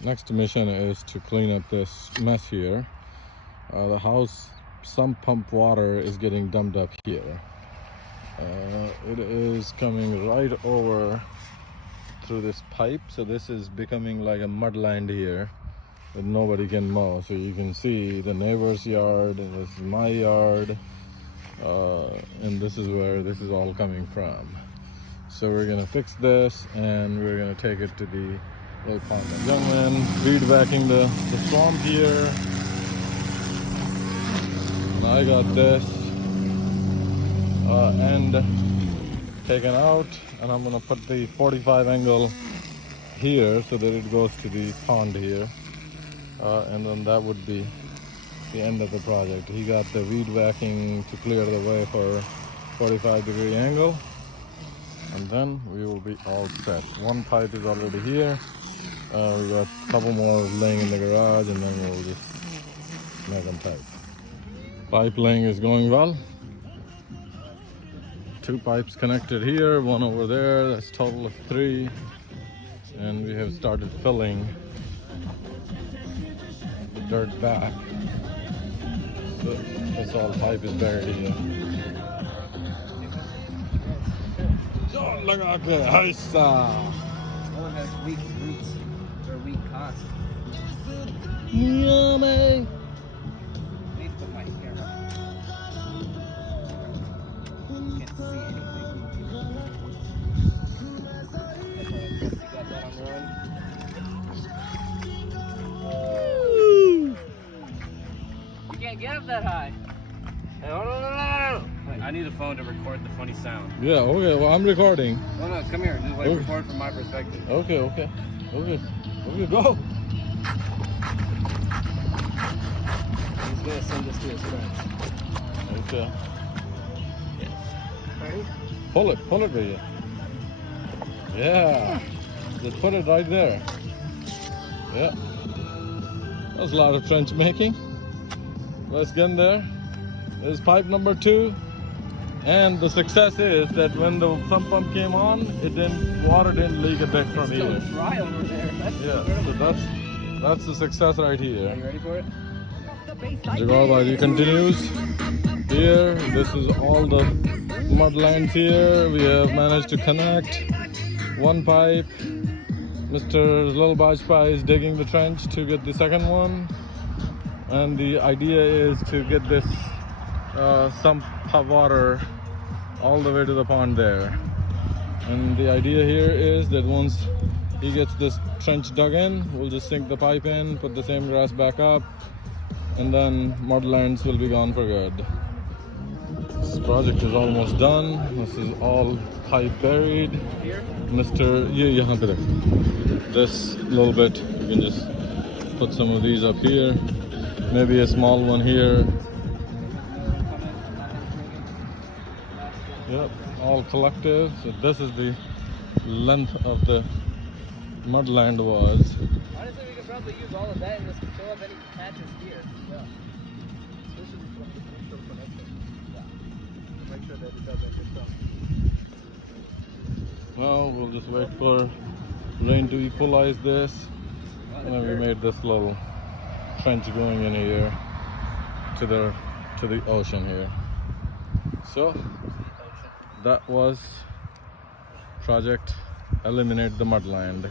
Next mission is to clean up this mess here. The house sump pump water is getting dumped up here. It is coming right over through this pipe, so this is becoming like a mudland here that nobody can mow. So you can see the neighbor's yard, and this is my yard, and this is where this is all coming from. So we're gonna fix this, and we're gonna take it to the little pond. Young man weed whacking the swamp here, and I got this end taken out, and I'm gonna put the 45 angle here so that it goes to the pond here, and then that would be the end of the project. He got the weed whacking to clear the way for 45-degree angle, and then we will be all set. One pipe is already here. We got a couple more laying in the garage, and then we'll just make them tight. Pipe laying is going well. 2 pipes connected here, 1 over there. That's a total of 3. And we have started filling the dirt back. So this all pipe is buried here. Oh, look at that! Haisa! One has weak roots or weak costs. Yummy! Need to put my camera. Can't see anything. You got that on one. You can't get up that high. No. I need a phone to record the funny sound. Yeah, okay, well, I'm recording. No, come here. Just like record from my perspective. Okay, go. He's gonna send this to his friends. Okay. Ready? Pull it right here. Yeah. Just put it right there. Yeah. That's a lot of trench making. Let's get in there. This is pipe number 2. And the success is that when the sump pump came on, water didn't leak a bit from here. It's still dry over there. Yeah, so that's the success right here. Are you ready for it? Jagarbaji continues. Here, this is all the mudlands here. We have managed to connect 1 pipe. Mr. Little Bajpai is digging the trench to get the second one. And the idea is to get this sump water all the way to the pond there. And the idea here is that once he gets this trench dug in, we'll just sink the pipe in, put the same grass back up, and then mudlands will be gone for good. This project is almost done. This is all pipe buried. Here? This little bit, you can just put some of these up here. Maybe a small one here. Yep, all collective. So this is the length of the mudland was. Honestly, we could probably use all of that and just fill up any patches here. Yeah. Especially from this initial connection. Yeah. Make sure that it does that good stuff. Well, we'll just wait for rain to equalize this. And then we made this little trench going in here to the ocean here. So that was project Eliminate the Mudland.